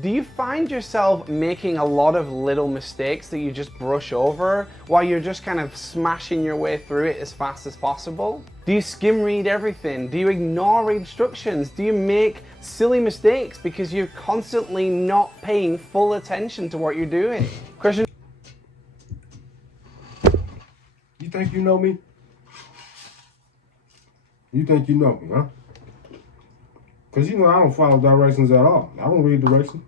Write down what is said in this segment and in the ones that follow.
Do you find yourself making a lot of little mistakes that you just brush over while you're just kind of smashing your way through it as fast as possible? Do you skim read everything? Do you ignore instructions? Do you make silly mistakes because you're constantly not paying full attention to what you're doing? Question. You think you know me? You think you know me, huh? Because you know I don't follow directions at all. I don't read directions.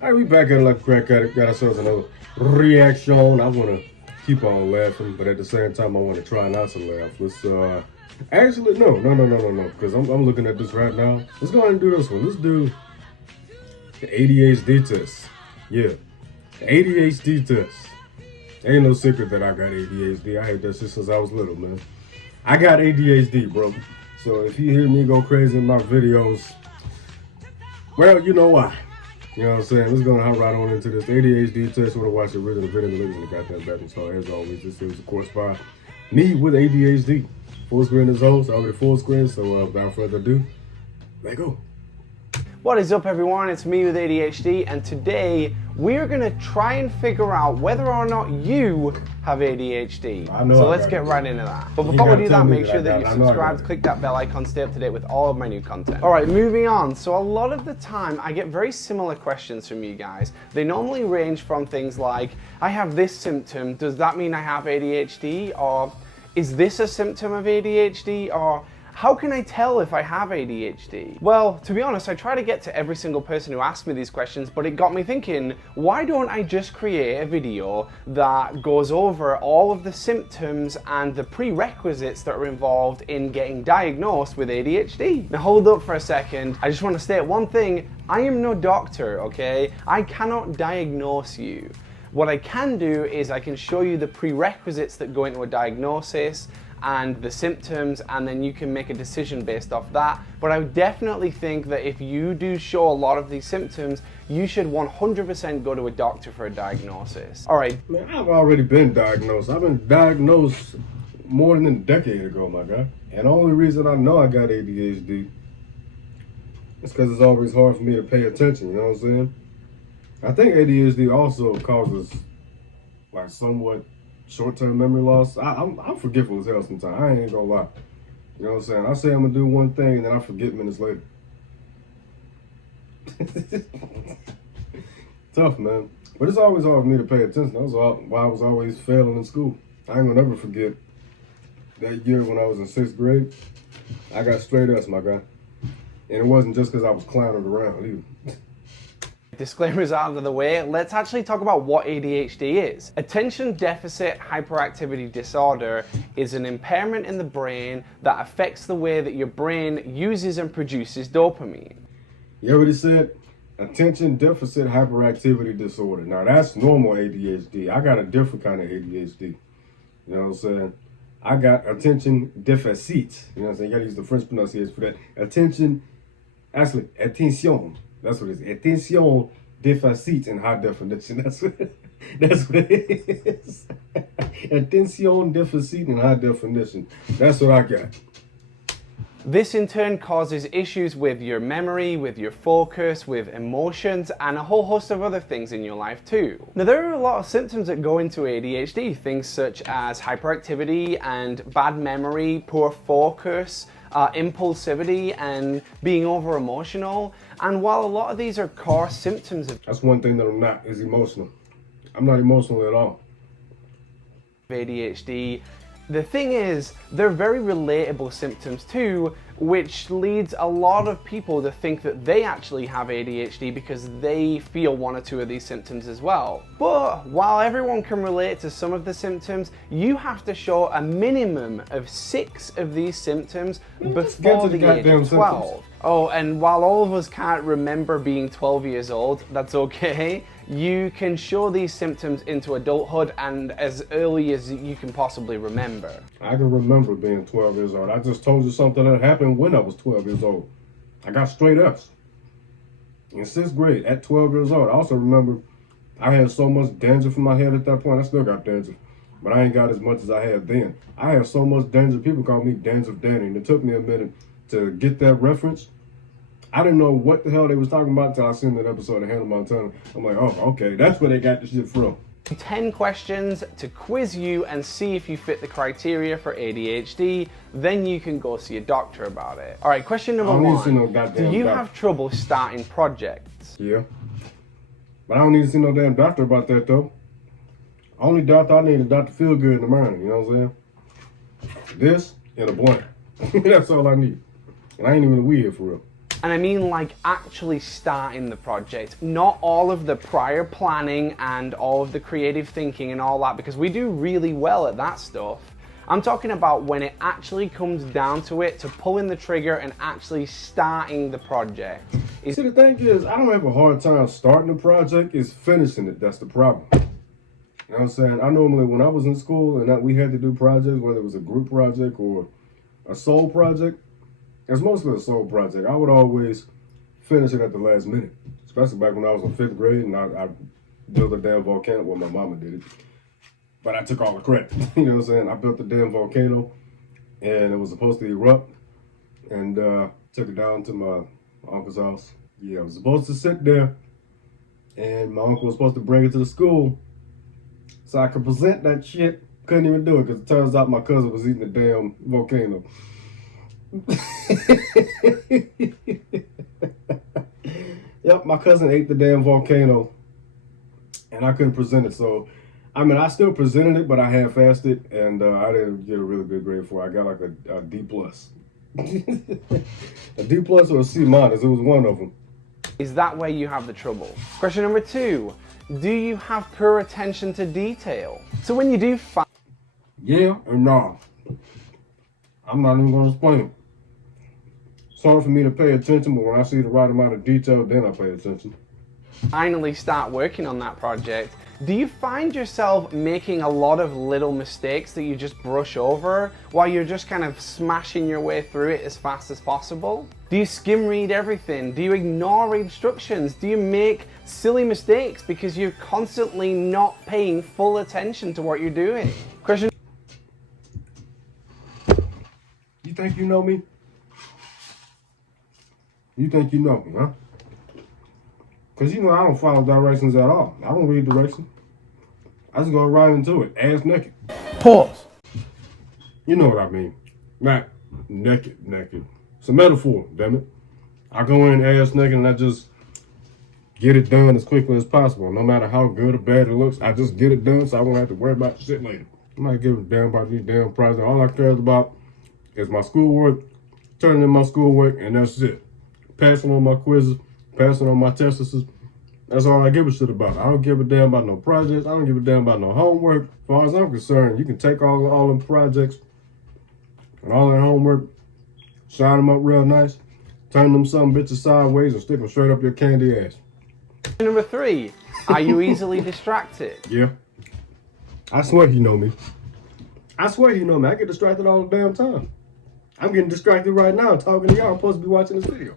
All right, we back at Like Crack Addict. Got ourselves another reaction. I want to keep on laughing, but at the same time, I want to try not to laugh. Let's, actually, no, because I'm looking at this right now. Let's go ahead and do this one. Let's do the ADHD test. Yeah, the ADHD test. Ain't no secret that I got ADHD. I had that shit since I was little, man. I got ADHD, bro. So if you hear me go crazy in my videos, well, you know why. You know what I'm saying? Let's go and right on into this. The ADHD test. We're going to watch the original video. The links in the goddamn bathroom. So as always, this is of course by me with ADHD. Full screen is on. It's already full screen. So without further ado, let go. What is up, everyone? It's me with ADHD, and today we're gonna try and figure out whether or not you have ADHD. So let's get right into that. But before we do that, make sure that you're subscribed, click that bell icon, stay up to date with all of my new content. All right, moving on. So a lot of the time I get very similar questions from you guys. They normally range from things like, I have this symptom, does that mean I have ADHD? Or is this a symptom of ADHD? Or how can I tell if I have ADHD? Well, to be honest, I try to get to every single person who asks me these questions, but it got me thinking, why don't I just create a video that goes over all of the symptoms and the prerequisites that are involved in getting diagnosed with ADHD? Now hold up for a second. I just want to state one thing. I am no doctor, okay? I cannot diagnose you. What I can do is I can show you the prerequisites that go into a diagnosis and the symptoms, and then you can make a decision based off that. But I would definitely think that if you do show a lot of these symptoms, you should 100% go to a doctor for a diagnosis. All right. Man, I've already been diagnosed. I've been diagnosed more than a decade ago, my guy. And the only reason I know I got ADHD is because it's always hard for me to pay attention, you know what I'm saying? I think ADHD also causes like somewhat short-term memory loss. I'm forgetful as hell sometimes. I ain't gonna lie. You know what I'm saying? I say I'm gonna do one thing and then I forget minutes later. Tough, man. But it's always hard for me to pay attention. That's why I was always failing in school. I ain't gonna never forget that year when I was in 6th grade. I got straight F's, my guy. And it wasn't just because I was clowning around either. Disclaimers out of the way, let's actually talk about what ADHD is. Attention Deficit Hyperactivity Disorder is an impairment in the brain that affects the way that your brain uses and produces dopamine. You heard what he said? Attention Deficit Hyperactivity Disorder. Now that's normal ADHD. I got a different kind of ADHD. You know what I'm saying? I got attention deficit. You know what I'm saying? You gotta use the French pronunciation for that. Attention, that's what it is. Attention deficit in high definition. That's what it is. Attention deficit in high definition. That's what I got. This in turn causes issues with your memory, with your focus, with emotions, and a whole host of other things in your life too. Now there are a lot of symptoms that go into ADHD, things such as hyperactivity and bad memory, poor focus, impulsivity, and being over emotional. And while a lot of these are core symptoms of that's one thing that I'm not, is emotional. I'm not emotional at all. ADHD, the thing is, they're very relatable symptoms too, which leads a lot of people to think that they actually have ADHD because they feel one or two of these symptoms as well. But while everyone can relate to some of the symptoms, you have to show a minimum of 6 of these symptoms before the age of 12. Oh, and while all of us can't remember being 12 years old, that's okay. You can show these symptoms into adulthood and as early as you can possibly remember. I can remember being 12 years old. I just told you something that happened when I was 12 years old. I got straight F's. in 6th grade at 12 years old. I also remember I had so much dandruff in my head at that point. I still got dandruff, but I ain't got as much as I had then. I had so much dandruff, people call me Dandruff Danny, and it took me a minute to get that reference. I didn't know what the hell they was talking about until I seen that episode of Hannah Montana. I'm like, oh, okay, that's where they got the shit from. 10 questions to quiz you and see if you fit the criteria for ADHD, then you can go see a doctor about it. All right, question number 1. Do you have trouble starting projects? Yeah. But I don't need to see no damn doctor about that, though. Only doctor I need is Dr. Feelgood in the morning, you know what I'm saying? This and a blunt. That's all I need. And I ain't even a weed for real. And I mean like actually starting the project, not all of the prior planning and all of the creative thinking and all that, because we do really well at that stuff. I'm talking about when it actually comes down to it, to pulling the trigger and actually starting the project. See, the thing is, I don't have a hard time starting a project, it's finishing it that's the problem. You know what I'm saying? I normally, when I was in school and we had to do projects, whether it was a group project or a sole project, it's mostly a sole project. I would always finish it at the last minute, especially back when I was in 5th grade and I built a damn volcano. Well, my mama did it, but I took all the credit. You know what I'm saying? I built the damn volcano and it was supposed to erupt, and took it down to my uncle's house. Yeah, I was supposed to sit there and my uncle was supposed to bring it to the school so I could present that shit. Couldn't even do it because it turns out my cousin was eating the damn volcano. Yep, my cousin ate the damn volcano and I couldn't present it. So, I mean, I still presented it, but I half-assed it, and I didn't get a really good grade for it. I got like a D+. A D+ or a C-. It was one of them. Is that where you have the trouble? Question number 2. Do you have poor attention to detail? So when you do find... Yeah and no. I'm not even going to explain it. It's hard for me to pay attention, but when I see the right amount of detail, then I pay attention. Finally start working on that project, do you find yourself making a lot of little mistakes that you just brush over while you're just kind of smashing your way through it as fast as possible? Do you skim read everything? Do you ignore instructions? Do you make silly mistakes because you're constantly not paying full attention to what you're doing? Question. You think you know me? You think you know me, huh? Because you know I don't follow directions at all. I don't read directions. I just go right into it, ass naked. Pause. You know what I mean. Not naked. It's a metaphor, damn it. I go in ass naked and I just get it done as quickly as possible. No matter how good or bad it looks, I just get it done so I won't have to worry about shit later. I'm not giving a damn about these damn projects. All I care about is my schoolwork, turning in my schoolwork, and that's it. Passing on my quizzes, passing on my tests. That's all I give a shit about. I don't give a damn about no projects. I don't give a damn about no homework. As far as I'm concerned, you can take all them projects and all that homework, shine them up real nice, turn them some bitches sideways and stick them straight up your candy ass. Number 3, are you easily distracted? Yeah. I swear you know me. I swear you know me. I get distracted all the damn time. I'm getting distracted right now talking to y'all. I'm supposed to be watching this video.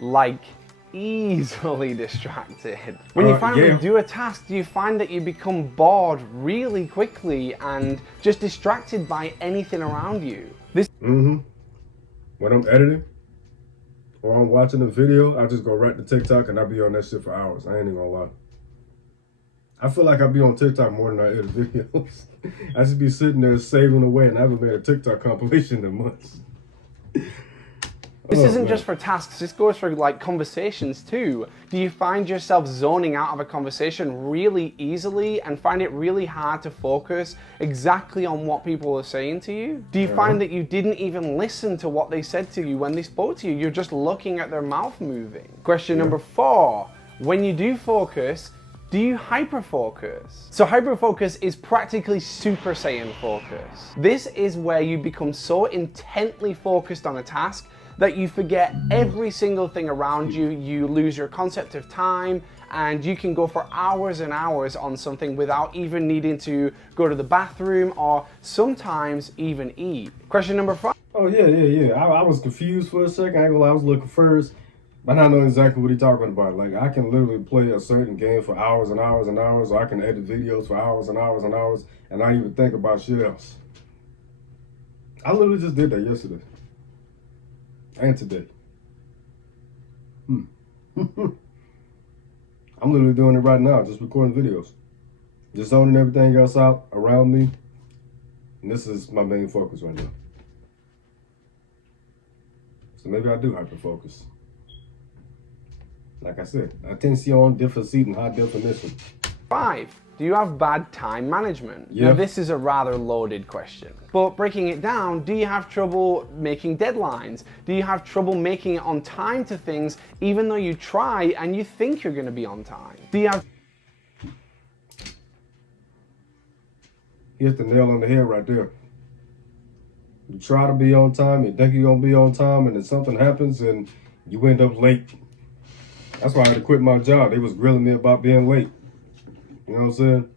Like, easily distracted. When you finally do a task, do you find that you become bored really quickly and just distracted by anything around you? When I'm editing or I'm watching a video, I just go right to TikTok and I be on that shit for hours. I ain't even gonna lie. I feel like I be on TikTok more than I edit videos. I just be sitting there saving away, and I haven't made a TikTok compilation in months. This isn't just for tasks, this goes for like conversations too. Do you find yourself zoning out of a conversation really easily and find it really hard to focus exactly on what people are saying to you? Do you find that you didn't even listen to what they said to you when they spoke to you? You're just looking at their mouth moving. Question number 4, when you do focus, do you hyperfocus? So hyperfocus is practically Super Saiyan focus. This is where you become so intently focused on a task that you forget every single thing around you, you lose your concept of time, and you can go for hours and hours on something without even needing to go to the bathroom or sometimes even eat. Question number 5. Oh, yeah. I was confused for a second. I ain't gonna lie, I was looking first. But I know exactly what he's talking about. Like, I can literally play a certain game for hours and hours and hours, or I can edit videos for hours and hours and hours, and not even think about shit else. I literally just did that yesterday. And today. I'm literally doing it right now, just recording videos. Just zoning everything else out around me. And this is my main focus right now. So maybe I do hyperfocus. Like I said, attention, déficit, and high definition. 5. Do you have bad time management? Yeah. Now, this is a rather loaded question. But breaking it down, do you have trouble making deadlines? Do you have trouble making it on time to things, even though you try and you think you're going to be on time? Do you have... He hit the nail on the head right there. You try to be on time, you think you're going to be on time, and then something happens and you end up late. That's why I had to quit my job. They was grilling me about being late. You know what I'm saying?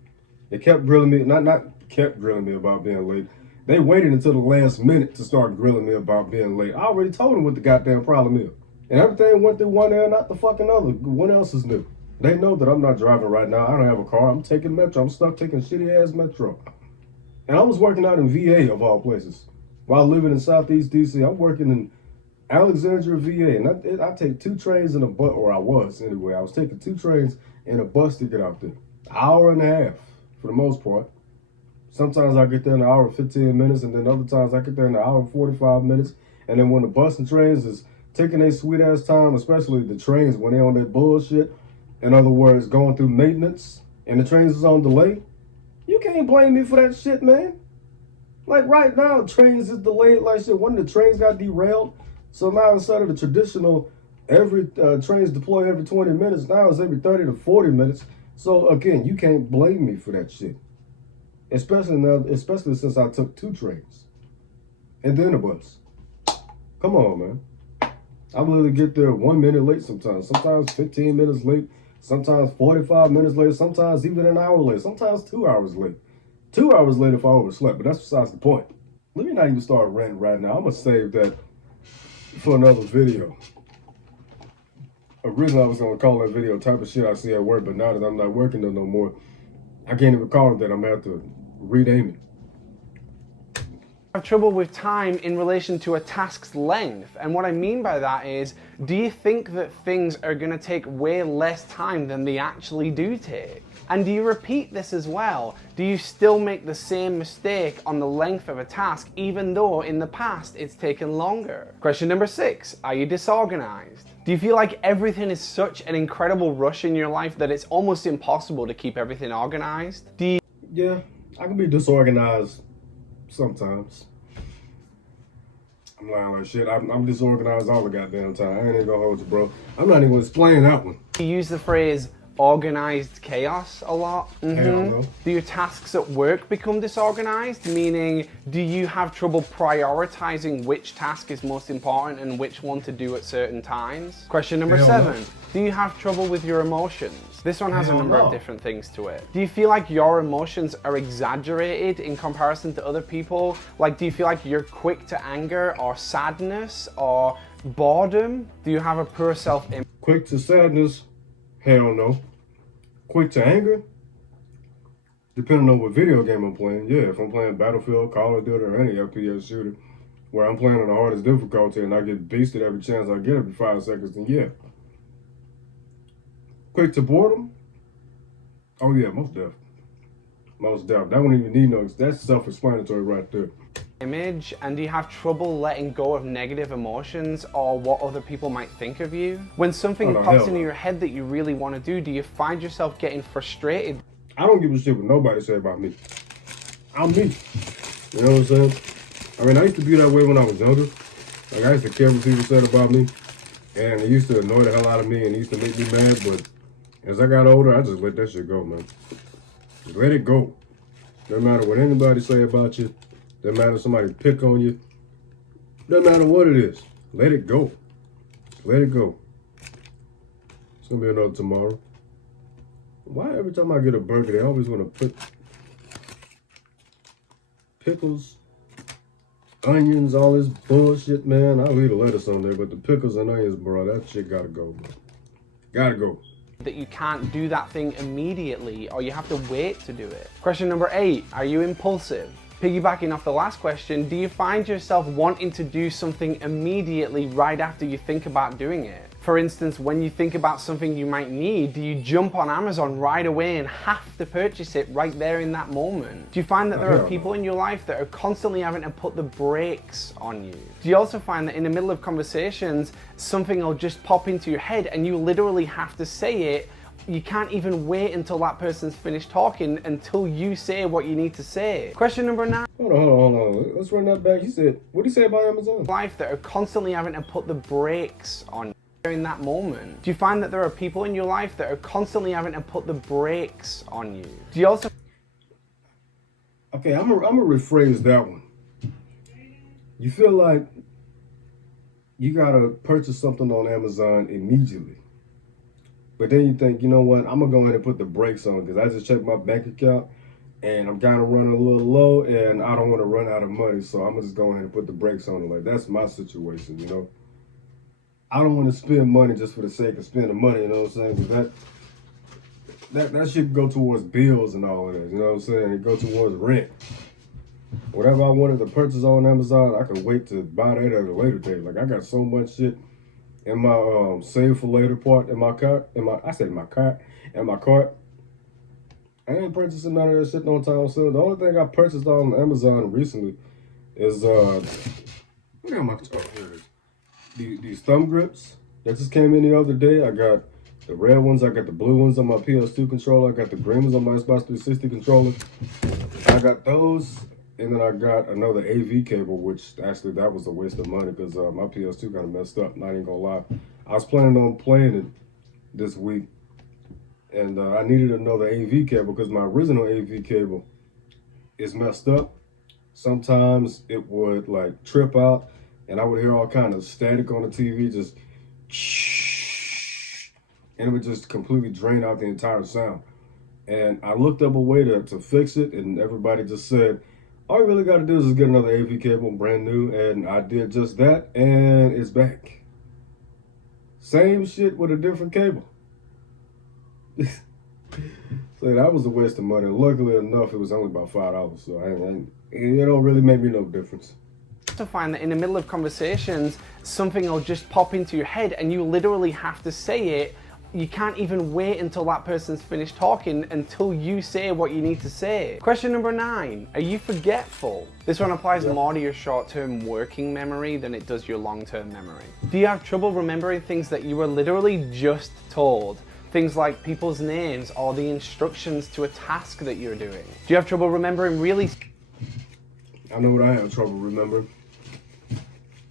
They kept grilling me, not kept grilling me about being late. They waited until the last minute to start grilling me about being late. I already told them what the goddamn problem is. And everything went through one ear, not the fucking other. What else is new? They know that I'm not driving right now. I don't have a car. I'm taking Metro. I'm stuck taking shitty ass Metro. And I was working out in VA of all places. While living in Southeast DC, I'm working in Alexandria, VA. And I take 2 trains and a bus, or I was anyway. I was taking 2 trains and a bus to get out there. Hour and a half for the most part. Sometimes I get there in an hour and 15 minutes, and then other times I get there in an hour and 45 minutes. And then when the bus and trains is taking their sweet ass time, especially the trains when they're on that bullshit, in other words, going through maintenance, and the trains is on delay, you can't blame me for that shit, man. Like right now, trains is delayed like shit. One of the trains got derailed, so now instead of the traditional every trains deploy every 20 minutes, now it's every 30 to 40 minutes. So again, you can't blame me for that shit. Especially since I took 2 trains and then a bus. Come on, man. I literally get there 1 minute late sometimes 15 minutes late, sometimes 45 minutes late, sometimes even an hour late, sometimes 2 hours late. 2 hours late if I overslept, but that's besides the point. Let me not even start ranting right now. I'm gonna save that for another video. Originally I was gonna call that video type of shit I see at work, but now that I'm not working there no more, I can't even call it that. I'm gonna have to rename it. Have trouble with time in relation to a task's length, and what I mean by that is, do you think that things are going to take way less time than they actually do take? And do you repeat this as well? Do you still make the same mistake on the length of a task even though in the past it's taken longer? Question number 6, are you disorganized? Do you feel like everything is such an incredible rush in your life that it's almost impossible to keep everything organized? Yeah, I can be disorganized sometimes. I'm lying like shit. I'm disorganized all the goddamn time. I ain't even gonna hold you, bro. I'm not even gonna explain that one. You use the phrase organized chaos a lot. Hell no. Do your tasks at work become disorganized? Meaning, do you have trouble prioritizing which task is most important and which one to do at certain times? Question number 7. Do you have trouble with your emotions? This one has a number of different things to it. Do you feel like your emotions are exaggerated in comparison to other people? Like, do you feel like you're quick to anger or sadness or boredom? Do you have a poor self-image? Quick to sadness? Hell no. Quick to anger? Depending on what video game I'm playing, yeah. If I'm playing Battlefield, Call of Duty, or any FPS shooter where I'm playing on the hardest difficulty and I get beasted every chance I get every 5 seconds, then yeah. Quick to boredom? Oh yeah, most definitely. Most definitely. That wouldn't even need no, that's self-explanatory right there. Image, and do you have trouble letting go of negative emotions or what other people might think of you? When something pops into your head that you really want to do you find yourself getting frustrated? I don't give a shit what nobody say about me. I'm me. You know what I'm saying? I mean, I used to be that way when I was younger. Like, I used to care what people said about me, and it used to annoy the hell out of me and it used to make me mad, but as I got older, I just let that shit go, man. Just let it go. No matter what anybody say about you, no matter if somebody pick on you, no matter what it is, let it go. Let it go. It's gonna be another tomorrow. Why every time I get a burger, they always want to put pickles onions, all this bullshit, man. I'll leave the lettuce on there, but the pickles and onions, bro, that shit gotta go, bro. Gotta go. That you can't do that thing immediately, or you have to wait to do it. Question number 8, are you impulsive? Piggybacking off the last question, do you find yourself wanting to do something immediately right after you think about doing it? For instance, when you think about something you might need, do you jump on Amazon right away and have to purchase it right there in that moment? Do you find that there are people in your life that are constantly having to put the brakes on you? Do you also find that in the middle of conversations, something will just pop into your head and you literally have to say it? You can't even wait until that person's finished talking until you say what you need to say. Question number 9. Hold on. Let's run that back. You said, what did you say about Amazon? Life that are constantly having to put the brakes on you in that moment. Do you find that there are people in your life that are constantly having to put the brakes on you? Do you also... Okay, I'm gonna rephrase that one. You feel like you gotta purchase something on Amazon immediately. But then you think, you know what, I'm gonna go ahead and put the brakes on because I just checked my bank account and I'm kind of running a little low and I don't want to run out of money. So I'm gonna just go ahead and put the brakes on it. Like, that's my situation, you know. I don't want to spend money just for the sake of spending money, you know what I'm saying? Because that should go towards bills and all of that, you know what I'm saying? It go towards rent. Whatever I wanted to purchase on Amazon, I could wait to buy that at a later date. Like, I got so much shit in my save for later part in my cart, in my cart. I ain't purchasing none of that shit no time soon. The only thing I purchased on Amazon recently is what am I talking about? These thumb grips that just came in the other day. I got the red ones, I got the blue ones on my PS2 controller, I got the green ones on my Xbox 360 controller. I got those, and then I got another AV cable, which actually that was a waste of money because my PS2 kind of messed up, not even gonna lie. I was planning on playing it this week, and I needed another AV cable because my original AV cable is messed up. Sometimes it would like trip out, and I would hear all kind of static on the TV, just and it would just completely drain out the entire sound. And I looked up a way to fix it, and everybody just said, all you really got to do is just get another AV cable, brand new, and I did just that, and it's back. Same shit with a different cable. So that was a waste of money. Luckily enough, it was only about $5, so it don't really make me no difference. To find that in the middle of conversations, something will just pop into your head and you literally have to say it. You can't even wait until that person's finished talking until you say what you need to say. Question number 9, are you forgetful? This one applies more to your short-term working memory than it does your long-term memory. Do you have trouble remembering things that you were literally just told? Things like people's names or the instructions to a task that you're doing. Do you have trouble remembering really... I know what I have trouble remembering.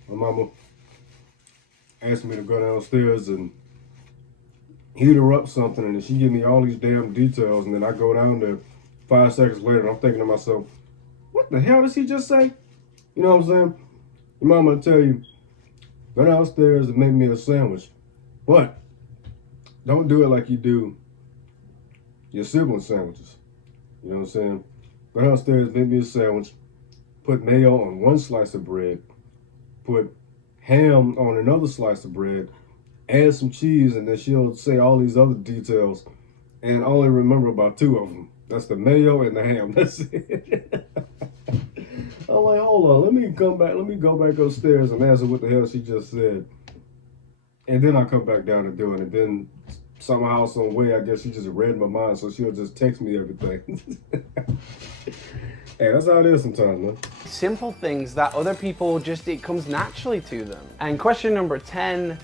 My mama asked me to go downstairs and heat her up something, and she give me all these damn details, and then I go down there 5 seconds later, and I'm thinking to myself, what the hell did she just say? You know what I'm saying? Your mama will tell you, go downstairs and make me a sandwich, but don't do it like you do your sibling sandwiches. You know what I'm saying? Go downstairs, make me a sandwich, put mayo on one slice of bread, put ham on another slice of bread, add some cheese, and then she'll say all these other details, and I only remember about 2 of them. That's the mayo and the ham. That's it. I'm like, hold on, let me go back upstairs and ask her what the hell she just said. And then I come back down and do it. And then somehow, some way, I guess she just read my mind, so she'll just text me everything. Hey, that's how it is sometimes, man. Simple things that other people just, it comes naturally to them. And question number 10,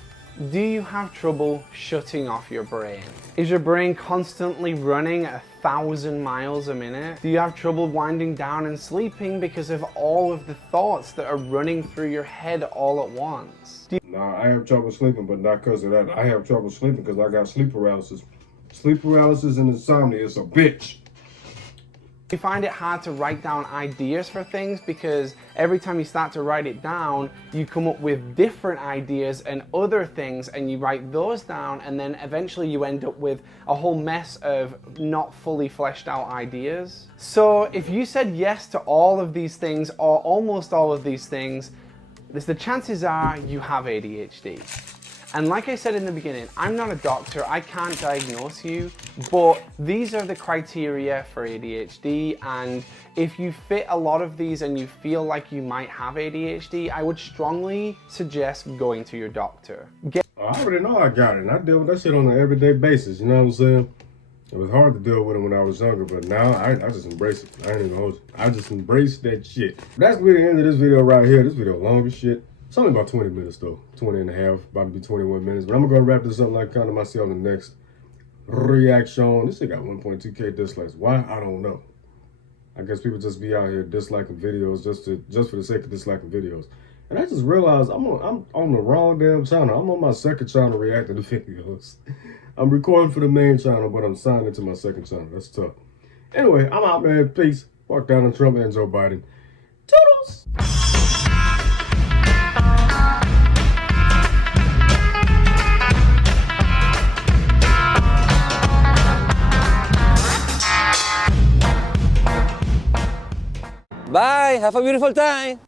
do you have trouble shutting off your brain? Is your brain constantly running at 1,000 miles a minute? Do you have trouble winding down and sleeping because of all of the thoughts that are running through your head all at once? Nah, I have trouble sleeping, but not because of that. I have trouble sleeping because I got sleep paralysis. Sleep paralysis and insomnia is a bitch. You find it hard to write down ideas for things because every time you start to write it down, you come up with different ideas and other things, and you write those down, and then eventually you end up with a whole mess of not fully fleshed out ideas. So if you said yes to all of these things or almost all of these things, the chances are you have ADHD. And like I said in the beginning, I'm not a doctor, I can't diagnose you, but these are the criteria for ADHD, and if you fit a lot of these and you feel like you might have ADHD, I would strongly suggest going to your doctor. I already know I got it, and I deal with that shit on an everyday basis, you know what I'm saying? It was hard to deal with it when I was younger, but now I just embrace it. I ain't even hold you. I just embrace that shit. That's gonna be the end of this video right here. This video long as shit. It's only about 20 minutes though, 20 and a half, about to be 21 minutes. But I'm gonna wrap this up like kind of myself in the next reaction. This shit got 1.2K dislikes. Why? I don't know. I guess people just be out here disliking videos just for the sake of disliking videos. And I just realized I'm on the wrong damn channel. I'm on my second channel reacting to videos. I'm recording for the main channel, but I'm signed into my second channel. That's tough. Anyway, I'm out, man. Peace. Fuck Donald Trump and Joe Biden. Toodles! Bye! Have a beautiful time!